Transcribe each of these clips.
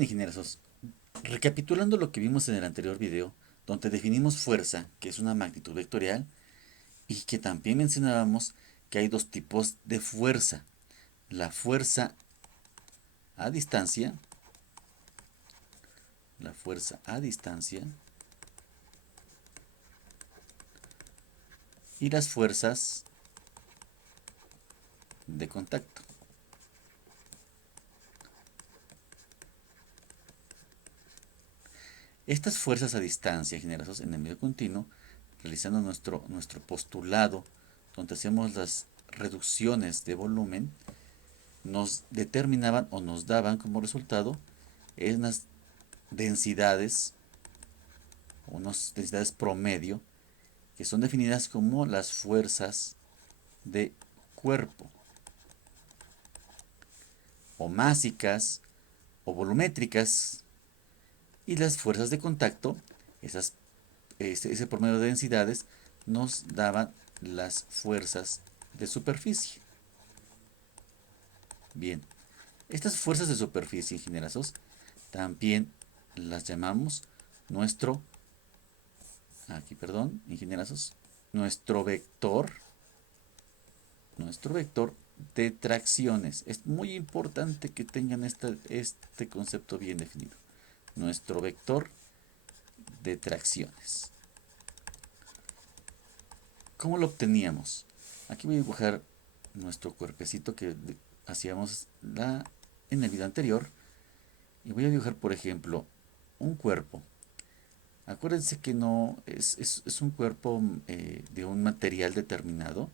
Bien, ingenieros, recapitulando lo que vimos en el anterior video, donde definimos fuerza, que es una magnitud vectorial, y que también mencionábamos que hay dos tipos de fuerza. La fuerza a distancia, la fuerza a distancia y las fuerzas de contacto. Estas fuerzas a distancia, ingenieros, en el medio continuo, realizando nuestro postulado, donde hacemos las reducciones de volumen, nos determinaban o nos daban como resultado unas densidades, unas densidades promedio, que son definidas como las fuerzas de cuerpo, o másicas, o volumétricas, y las fuerzas de contacto, ese promedio de densidades, nos daban las fuerzas de superficie. Bien, estas fuerzas de superficie, ingenierazos, también las llamamos nuestro, aquí perdón, ingenierazos, nuestro vector, nuestro vector de tracciones. Es muy importante que tengan este concepto bien definido. Nuestro vector de tracciones. ¿Cómo lo obteníamos? Aquí voy a dibujar nuestro cuerpecito que hacíamos en el video anterior. Y voy a dibujar, por ejemplo, un cuerpo. Acuérdense que no es un cuerpo de un material determinado.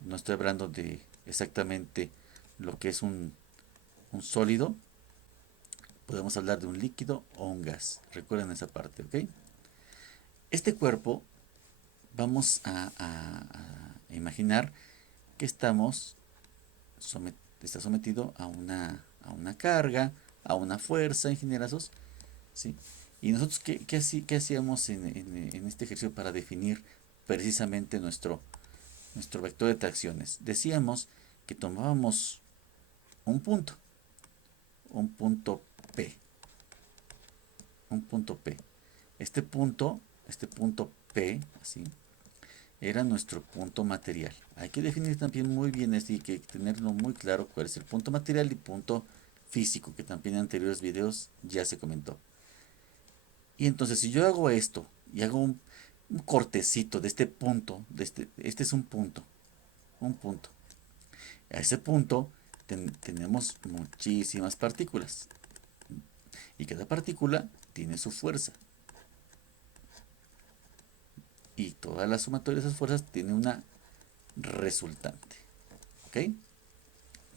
No estoy hablando de exactamente lo que es un sólido. Podemos hablar de un líquido o un gas. Recuerden esa parte, ¿ok? Este cuerpo vamos a imaginar que está sometido a una carga, a una fuerza, ingenierazos, ¿sí? Y nosotros, ¿qué hacíamos en este ejercicio para definir precisamente nuestro vector de tracciones? Decíamos que tomábamos un punto, un punto P, un punto P. Este punto P, así, era nuestro punto material. Hay que definir también muy bien esto y hay que tenerlo muy claro cuál es el punto material y punto físico, que también en anteriores videos ya se comentó. Y entonces si yo hago esto y hago un cortecito de este punto, este es un punto. A ese punto tenemos muchísimas partículas y cada partícula tiene su fuerza y toda la sumatoria de esas fuerzas tiene una resultante. ¿Ok?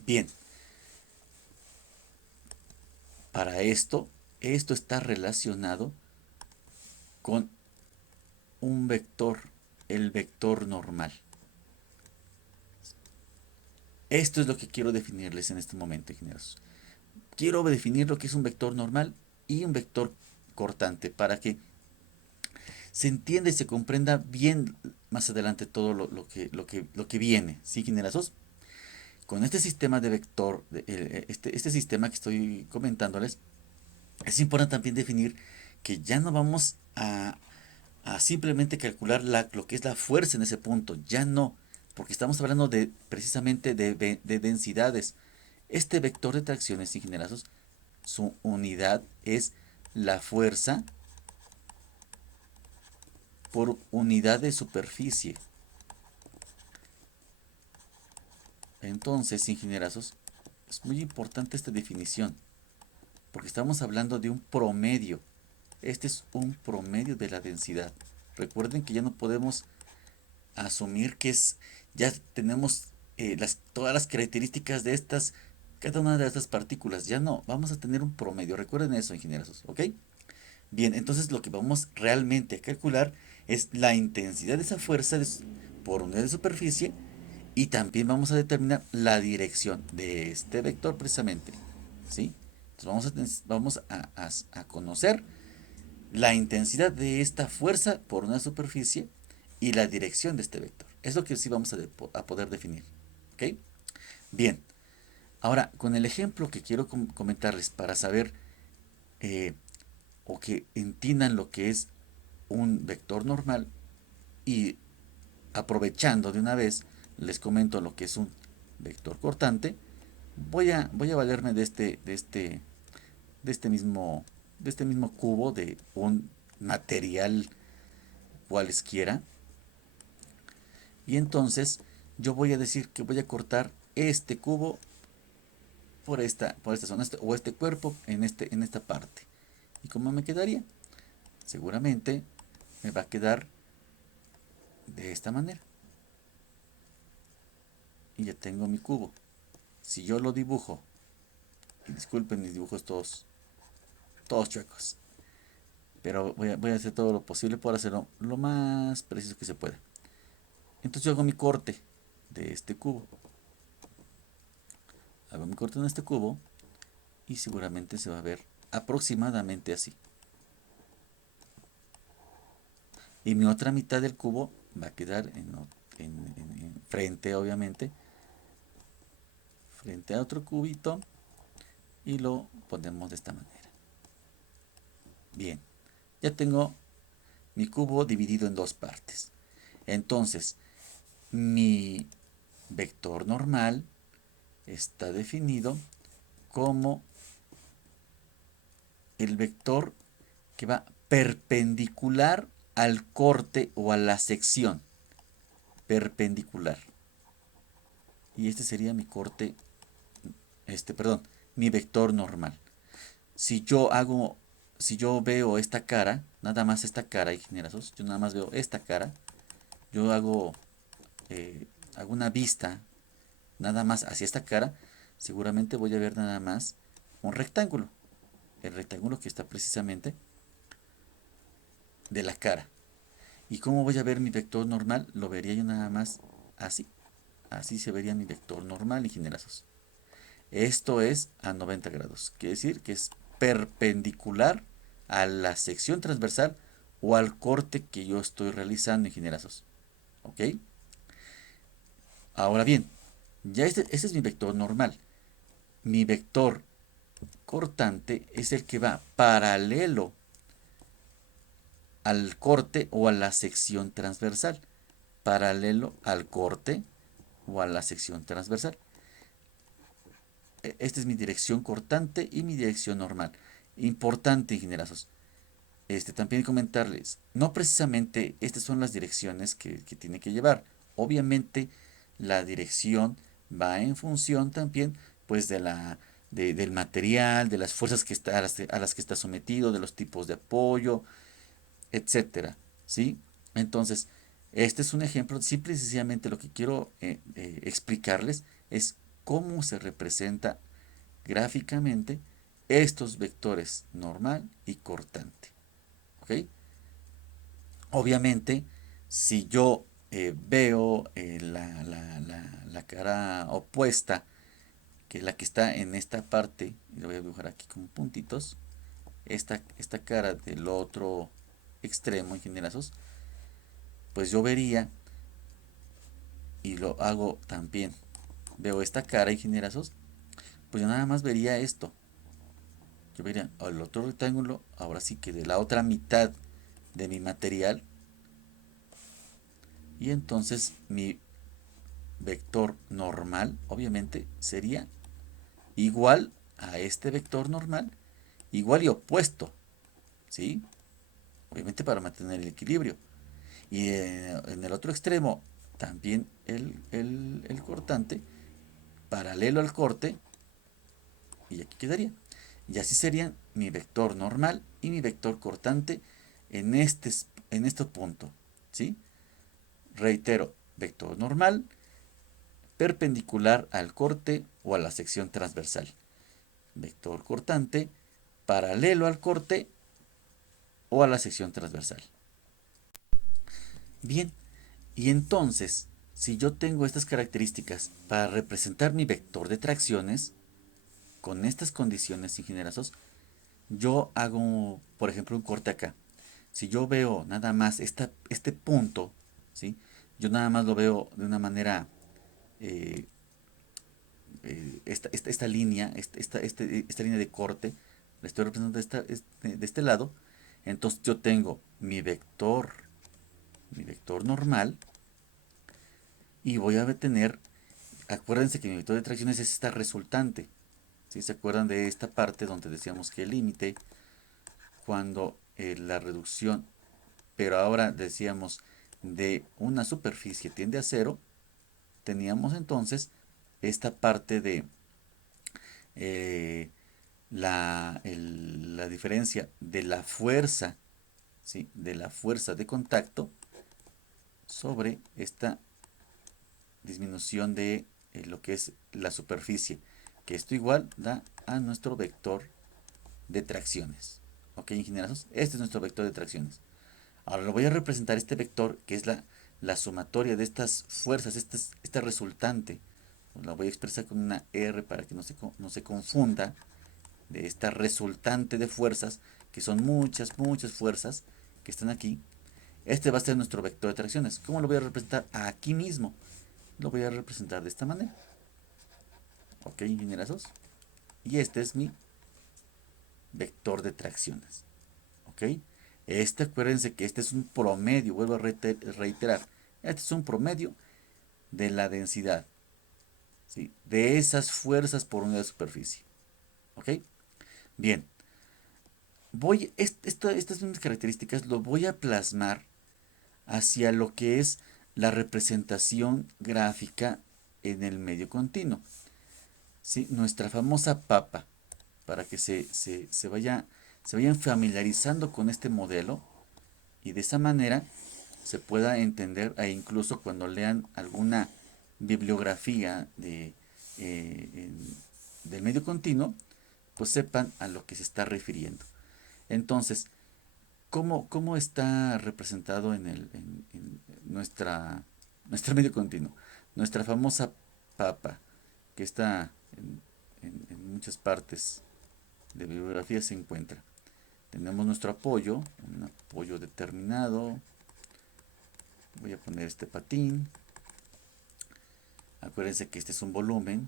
Bien, para esto está relacionado con un vector, el vector normal. Esto es lo que quiero definirles en este momento, ingenieros. Quiero definir lo que es un vector normal y un vector cortante para que se entienda y se comprenda bien más adelante todo lo que viene. ¿Sí, ingenieros? Con este sistema de vector, este sistema que estoy comentándoles, es importante también definir que ya no vamos a simplemente calcular lo que es la fuerza en ese punto, ya no, porque estamos hablando precisamente de densidades. Este vector de tracciones, ingenierazos, su unidad es la fuerza por unidad de superficie. Entonces, ingenierazos, es muy importante esta definición, porque estamos hablando de un promedio. Este es un promedio de la densidad. Recuerden que ya no podemos asumir ya tenemos todas las características de cada una de estas partículas. Ya no, vamos a tener un promedio. Recuerden eso, ingenieros, ¿ok? Bien, entonces lo que vamos realmente a calcular es la intensidad de esa fuerza por unidad de superficie y también vamos a determinar la dirección de este vector precisamente, ¿sí? Entonces vamos a conocer la intensidad de esta fuerza por una superficie y la dirección de este vector. Es lo que sí vamos a poder definir. ¿Ok? Bien, ahora con el ejemplo que quiero comentarles para saber eh, o que entiendan lo que es un vector normal, y aprovechando de una vez les comento lo que es un vector cortante. Voy a valerme de este mismo cubo de un material cualesquiera, y entonces yo voy a decir que voy a cortar este cubo por esta zona, o este cuerpo en esta parte. ¿Y cómo me quedaría? Seguramente me va a quedar de esta manera. Y ya tengo mi cubo. Si yo lo dibujo, y disculpen mis dibujos todos chuecos, pero voy a hacer todo lo posible por hacerlo lo más preciso que se pueda. Entonces yo hago mi corte de este cubo. Hago mi corte en este cubo y seguramente se va a ver aproximadamente así. Y mi otra mitad del cubo va a quedar frente, obviamente, frente a otro cubito, y lo ponemos de esta manera. Bien, ya tengo mi cubo dividido en dos partes. Entonces, mi vector normal está definido como el vector que va perpendicular al corte o a la sección. Perpendicular. Y este sería mi corte, perdón, mi vector normal. Si yo hago, si yo veo esta cara, nada más esta cara, ingenierazos, yo nada más veo esta cara, yo eh, hago una vista nada más hacia esta cara, seguramente voy a ver nada más un rectángulo. El rectángulo que está precisamente de la cara. ¿Y cómo voy a ver mi vector normal? Lo vería yo nada más así. Así se vería mi vector normal, ingenierazos. Esto es a 90 grados. Quiere decir que es perpendicular a la sección transversal o al corte que yo estoy realizando, ingenierazos. ¿Ok? Ahora bien, ya este es mi vector normal. Mi vector cortante es el que va paralelo al corte o a la sección transversal. Paralelo al corte o a la sección transversal. Esta es mi dirección cortante y mi dirección normal. Importante, ingenierazos. También comentarles, no precisamente estas son las direcciones que tiene que llevar. Obviamente la dirección va en función también pues del material, de las fuerzas a las que está sometido, de los tipos de apoyo, etcétera, ¿sí? Entonces, este es un ejemplo. Simple y sencillamente lo que quiero explicarles es cómo se representa gráficamente estos vectores normal y cortante. ¿Ok? Obviamente, si yo veo la cara opuesta, que es la que está en esta parte, y lo voy a dibujar aquí con puntitos, esta cara del otro extremo, ingenierazos, pues yo vería, y lo hago también, veo esta cara, ingenierazos, pues yo nada más vería esto. Yo vería el otro rectángulo, ahora sí que de la otra mitad de mi material, y entonces mi vector normal, obviamente, sería igual a este vector normal, igual y opuesto, ¿sí? Obviamente para mantener el equilibrio. Y en el otro extremo, también el cortante, paralelo al corte, y aquí quedaría. Y así serían mi vector normal y mi vector cortante en este punto, ¿sí? Reitero, vector normal perpendicular al corte o a la sección transversal. Vector cortante paralelo al corte o a la sección transversal. Bien, y entonces, si yo tengo estas características para representar mi vector de tracciones, con estas condiciones, ingenierazos, yo hago, por ejemplo, un corte acá. Si yo veo nada más este punto, ¿sí? Yo nada más lo veo de una manera, esta línea, esta línea de corte, la estoy representando de este lado, entonces yo tengo mi vector normal, y voy a tener, acuérdense que mi vector de tracciones es esta resultante. ¿Sí? ¿Se acuerdan de esta parte donde decíamos que el límite, cuando la reducción, pero ahora decíamos de una superficie tiende a cero, teníamos entonces esta parte de eh, la diferencia de la fuerza, ¿sí? De la fuerza de contacto sobre esta disminución de lo que es la superficie, que esto igual da a nuestro vector de tracciones. ¿Ok, ingenieros? Este es nuestro vector de tracciones. Ahora lo voy a representar este vector, que es la sumatoria de estas fuerzas, esta resultante. La voy a expresar con una R para que no se confunda, de esta resultante de fuerzas, que son muchas, muchas fuerzas que están aquí. Este va a ser nuestro vector de tracciones. ¿Cómo lo voy a representar? Aquí mismo. Lo voy a representar de esta manera. ¿Ok, ingenierazos? Y este es mi vector de tracciones. ¿Ok? Acuérdense que este es un promedio, vuelvo a reiterar. Este es un promedio de la densidad, ¿sí? De esas fuerzas por unidad de superficie. ¿Ok? Bien, estas mismas características lo voy a plasmar hacia lo que es la representación gráfica en el medio continuo. ¿Sí? Nuestra famosa papa, para que se vayan familiarizando con este modelo, y de esa manera se pueda entender, e incluso cuando lean alguna bibliografía del medio continuo, pues sepan a lo que se está refiriendo. Entonces, ¿cómo está representado en nuestro medio continuo? Nuestra famosa papa, que está en muchas partes de bibliografía se encuentra. Tenemos nuestro apoyo, un apoyo determinado. Voy a poner este patín. Acuérdense que este es un volumen.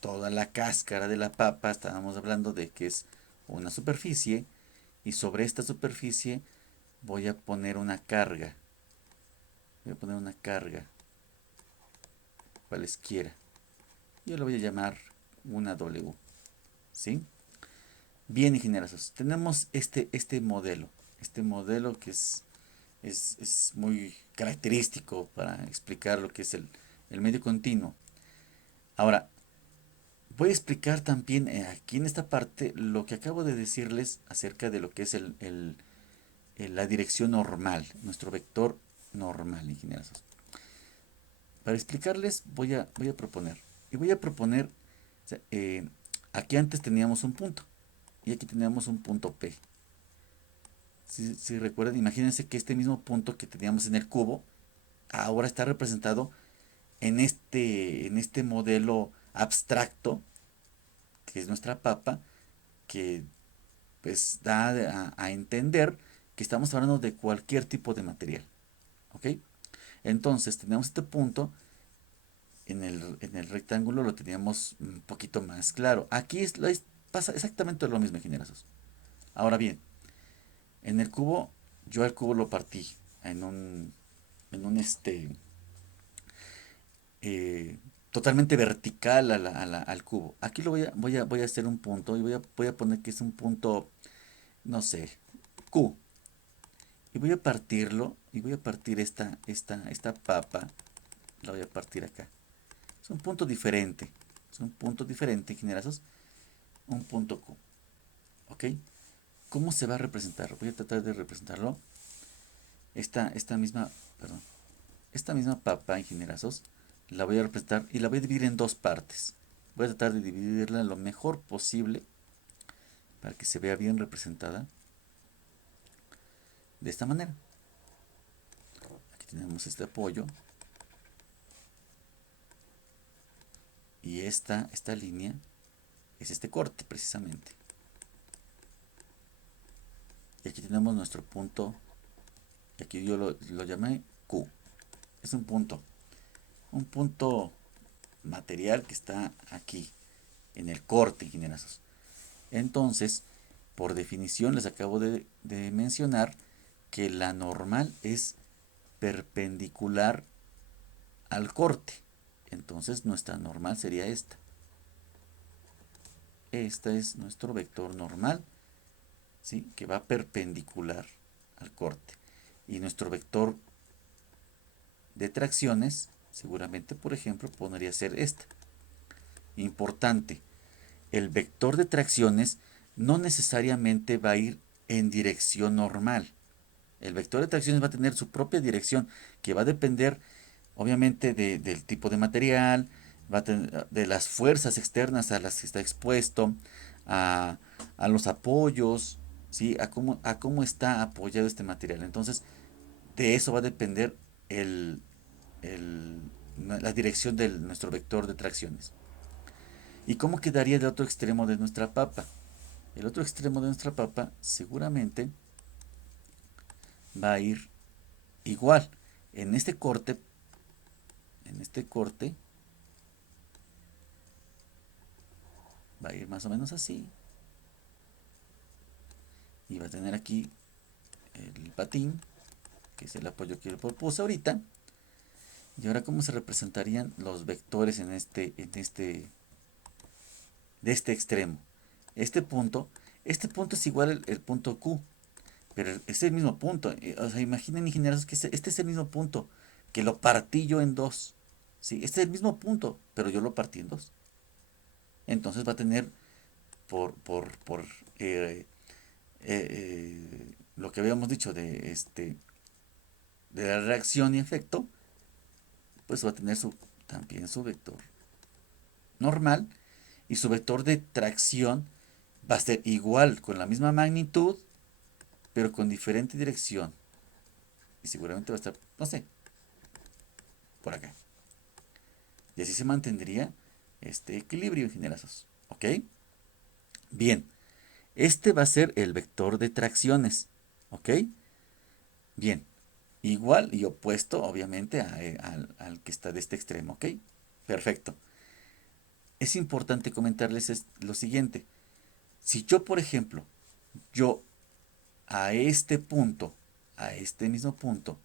Toda la cáscara de la papa, estábamos hablando de que es una superficie. Y sobre esta superficie voy a poner una carga. Voy a poner una carga, cualesquiera. Yo le voy a llamar una W. ¿Sí? Bien, ingenieros, tenemos este modelo. Este modelo que es muy característico para explicar lo que es el medio continuo. Ahora, voy a explicar también aquí en esta parte lo que acabo de decirles acerca de lo que es la dirección normal, nuestro vector normal, ingenieros. Para explicarles voy a proponer. Y voy a proponer, o sea, aquí antes teníamos un punto y aquí teníamos un punto P. Si recuerdan, imagínense que este mismo punto que teníamos en el cubo ahora está representado en este modelo abstracto que es nuestra papa, que pues da a entender que estamos hablando de cualquier tipo de material. ¿Ok? Entonces tenemos este punto en el rectángulo, lo teníamos un poquito más claro. Aquí pasa exactamente lo mismo, ingenieros. Ahora bien, en el cubo, yo al cubo lo partí en un eh, totalmente vertical al cubo. Aquí voy a hacer un punto y voy a poner que es un punto, no sé, Q. Y voy a partirlo y voy a partir esta papa, la voy a partir acá. Es un punto diferente. Es un punto diferente, ingenierazos. Un punto Q. ¿Ok? ¿Cómo se va a representar? Voy a tratar de representarlo. Esta misma, perdón, esta misma papa, ingenierazos, la voy a representar y la voy a dividir en dos partes. Voy a tratar de dividirla lo mejor posible para que se vea bien representada de esta manera. Aquí tenemos este apoyo y esta línea es este corte precisamente. Y aquí tenemos nuestro punto, y aquí yo lo llamé Q. Es un punto material que está aquí en el corte, ingenierazos. Entonces, por definición, les acabo de mencionar que la normal es perpendicular al corte. Entonces, nuestra normal sería esta. Esta es nuestro vector normal, ¿sí? Que va perpendicular al corte. Y nuestro vector de tracciones, seguramente, por ejemplo, podría ser esta. Importante, el vector de tracciones no necesariamente va a ir en dirección normal. El vector de tracciones va a tener su propia dirección, que va a depender, obviamente, del tipo de material, de las fuerzas externas a las que está expuesto, a, a los apoyos, ¿sí? A cómo está apoyado este material. Entonces, de eso va a depender el, la dirección de nuestro vector de tracciones. ¿Y cómo quedaría el otro extremo de nuestra papa? El otro extremo de nuestra papa seguramente va a ir igual. En este corte, en este corte, va a ir más o menos así. Y va a tener aquí el patín, que es el apoyo que le propuse ahorita. Y ahora, ¿cómo se representarían los vectores de este extremo? Este punto es igual al punto Q, pero es el mismo punto. O sea, imaginen, ingenieros, que este es el mismo punto, que lo partí yo en dos. ¿Sí? Este es el mismo punto, pero yo lo partí en dos. Entonces va a tener por eh, lo que habíamos dicho de la reacción y efecto, pues va a tener también su vector normal, y su vector de tracción va a ser igual, con la misma magnitud, pero con diferente dirección. Y seguramente va a estar, no sé, por acá. Y así se mantendría este equilibrio, ingenierazos. ¿Ok? Bien, este va a ser el vector de tracciones. ¿Ok? Bien, igual y opuesto, obviamente, al que está de este extremo. ¿Ok? Perfecto. Es importante comentarles lo siguiente. Si yo, por ejemplo, yo a este punto, a este mismo punto,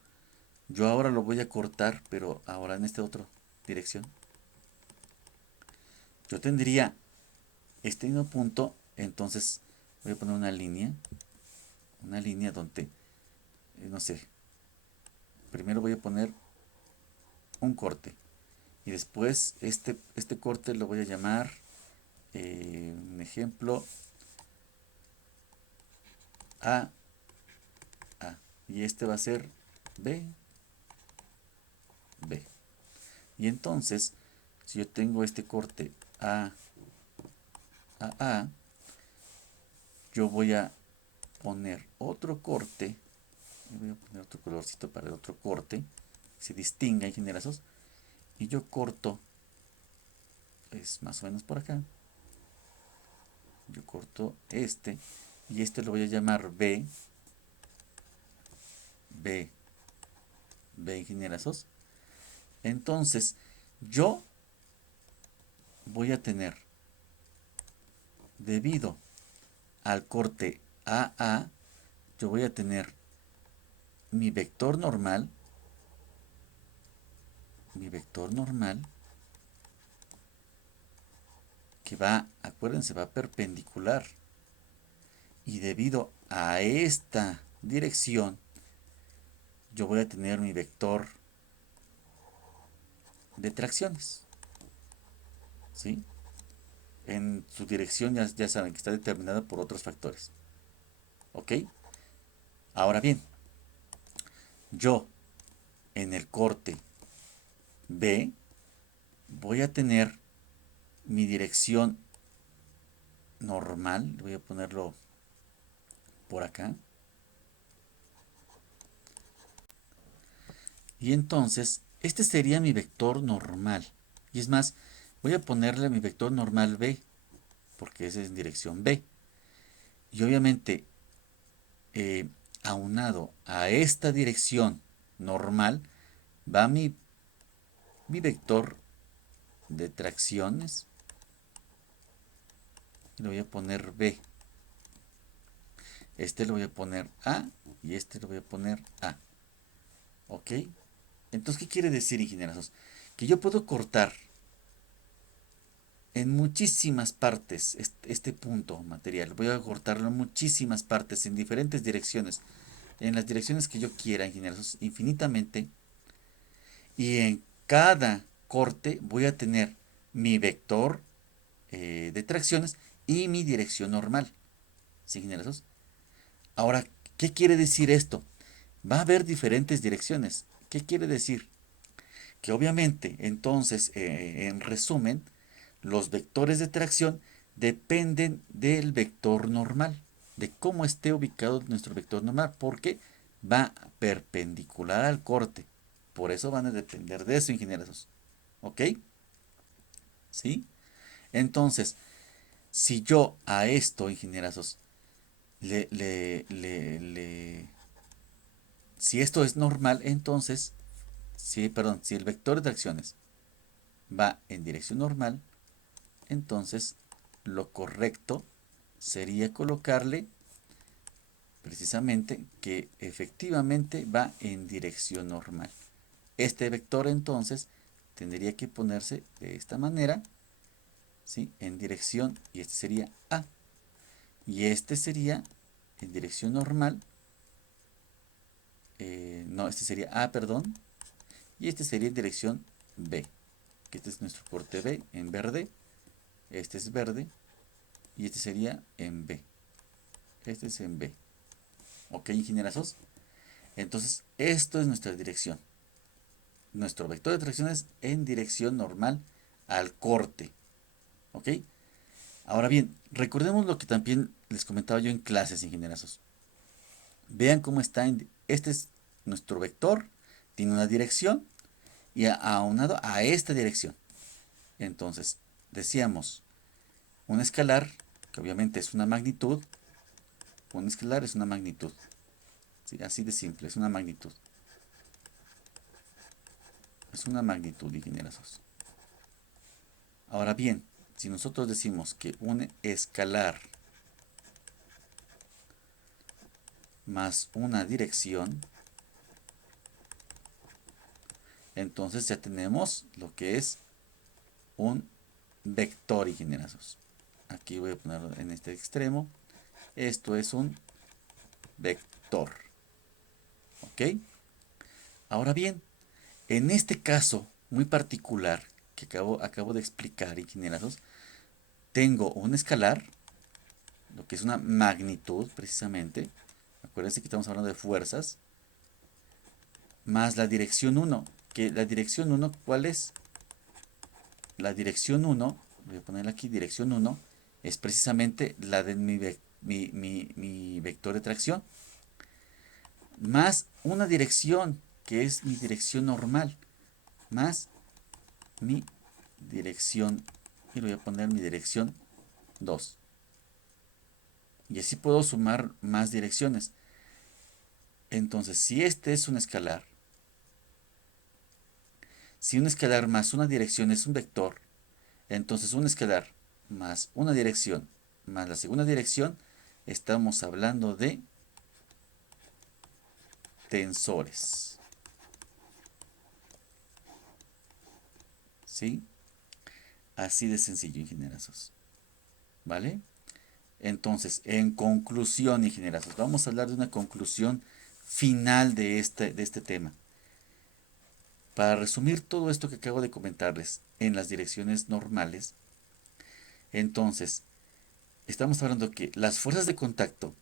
yo ahora lo voy a cortar, pero ahora en esta otra dirección, yo tendría este mismo punto. Entonces voy a poner una línea donde, no sé, primero voy a poner un corte, y después este corte lo voy a llamar, un ejemplo, A, A, y este va a ser B, B. Y entonces, si yo tengo este corte A, A, yo voy a poner otro corte, voy a poner otro colorcito para el otro corte, se distinga, ingenierazos, y yo corto, es más o menos por acá, yo corto y este lo voy a llamar B, B, B, ingenierazos. Entonces, yo voy a tener, debido al corte AA, yo voy a tener mi vector normal, mi vector normal, que va, acuérdense, va perpendicular. Y debido a esta dirección, yo voy a tener mi vector de tracciones. ¿Sí? En su dirección ya saben que está determinada por otros factores. ¿Ok? Ahora bien, yo en el corte B voy a tener mi dirección normal, voy a ponerlo por acá, y entonces este sería mi vector normal. Y es más, voy a ponerle mi vector normal B, porque ese es en dirección B. Y obviamente, aunado a esta dirección normal, va mi vector de tracciones, y le voy a poner B. Este le voy a poner A y este le voy a poner A. ¿Ok? Entonces, ¿qué quiere decir, ingenieros? Que yo puedo cortar en muchísimas partes este punto material. Voy a cortarlo en muchísimas partes, en diferentes direcciones. En las direcciones que yo quiera, ingenieros, infinitamente. Y en cada corte voy a tener mi vector de tracciones y mi dirección normal. ¿Sí, ingenieros? Ahora, ¿qué quiere decir esto? Va a haber diferentes direcciones. ¿Qué quiere decir? Que obviamente, entonces, en resumen, los vectores de tracción dependen del vector normal, de cómo esté ubicado nuestro vector normal, porque va perpendicular al corte. Por eso van a depender de eso, ingenieros. ¿Ok? ¿Sí? Entonces, si yo a esto, ingenieros, si esto es normal, entonces, si el vector de tracciones va en dirección normal, entonces lo correcto sería colocarle precisamente que efectivamente va en dirección normal. Este vector entonces tendría que ponerse de esta manera, ¿sí? En dirección, y este sería A. Y este sería en dirección normal, no, este sería A, perdón, y este sería en dirección B, que este es nuestro corte B en verde, este es verde, y este sería en B, este es en B. ¿Ok, ingenierazos? Entonces, esto es nuestra dirección. Nuestro vector de tracción es en dirección normal al corte. ¿Ok? Ahora bien, recordemos lo que también les comentaba yo en clases, ingenierazos. Vean cómo está. Este es nuestro vector, tiene una dirección y aunado a esta dirección. Entonces, decíamos, un escalar, que obviamente es una magnitud, un escalar es una magnitud. ¿Sí? Así de simple, es una magnitud. Es una magnitud, ingenierazos. Ahora bien, si nosotros decimos que un escalar más una dirección, entonces ya tenemos lo que es un vector, ingenierazos. Aquí voy a ponerlo en este extremo. Esto es un vector. ¿Ok? Ahora bien, en este caso muy particular que acabo de explicar, ingenierazos, tengo un escalar, lo que es una magnitud precisamente. Acuérdense que estamos hablando de fuerzas, más la dirección 1. Que la dirección 1, ¿cuál es? La dirección 1, voy a poner aquí dirección 1, es precisamente la de mi vector de tracción, más una dirección, que es mi dirección normal, más mi dirección, y le voy a poner mi dirección 2. Y así puedo sumar más direcciones. Entonces, si este es un escalar, si un escalar más una dirección es un vector, entonces un escalar más una dirección más la segunda dirección, estamos hablando de tensores. ¿Sí? Así de sencillo, ingenierazos. ¿Vale? Entonces, en conclusión, ingenierazos, vamos a hablar de una conclusión final de este tema. Para resumir todo esto que acabo de comentarles en las direcciones normales, entonces, estamos hablando que las fuerzas de contacto,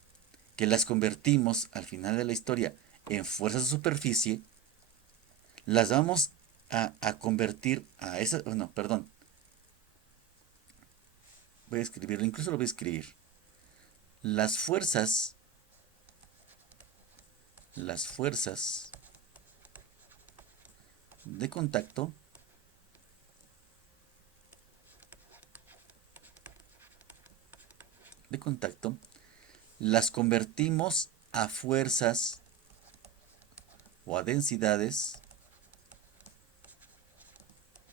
que las convertimos al final de la historia en fuerzas de superficie, las vamos a convertir a esas, bueno, perdón, voy a escribirlo, incluso lo voy a escribir. Las fuerzas de contacto las convertimos a fuerzas o a densidades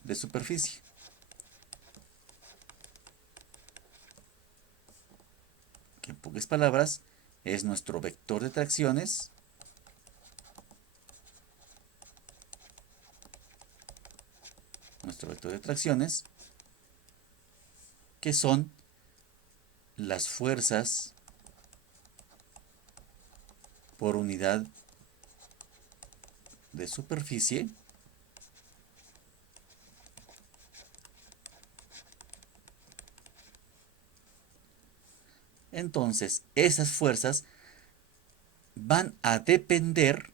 de superficie. que en pocas palabras es nuestro vector de tracciones, que son las fuerzas por unidad de superficie entonces esas fuerzas van a depender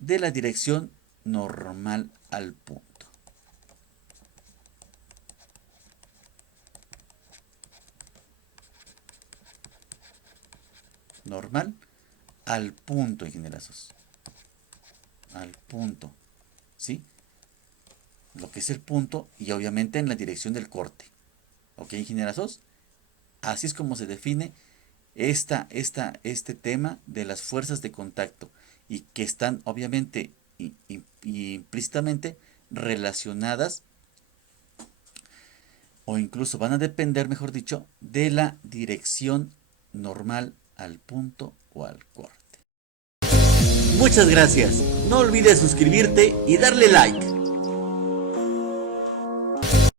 de la dirección normal al punto. Normal al punto, ingenierazos. Al punto, ¿sí? Lo que es el punto y obviamente en la dirección del corte. ¿Ok, ingenierazos? Así es como se define este tema de las fuerzas de contacto y que están obviamente y implícitamente relacionadas o incluso van a depender, mejor dicho, de la dirección normal al punto o al corte. Muchas gracias. No olvides suscribirte y darle like.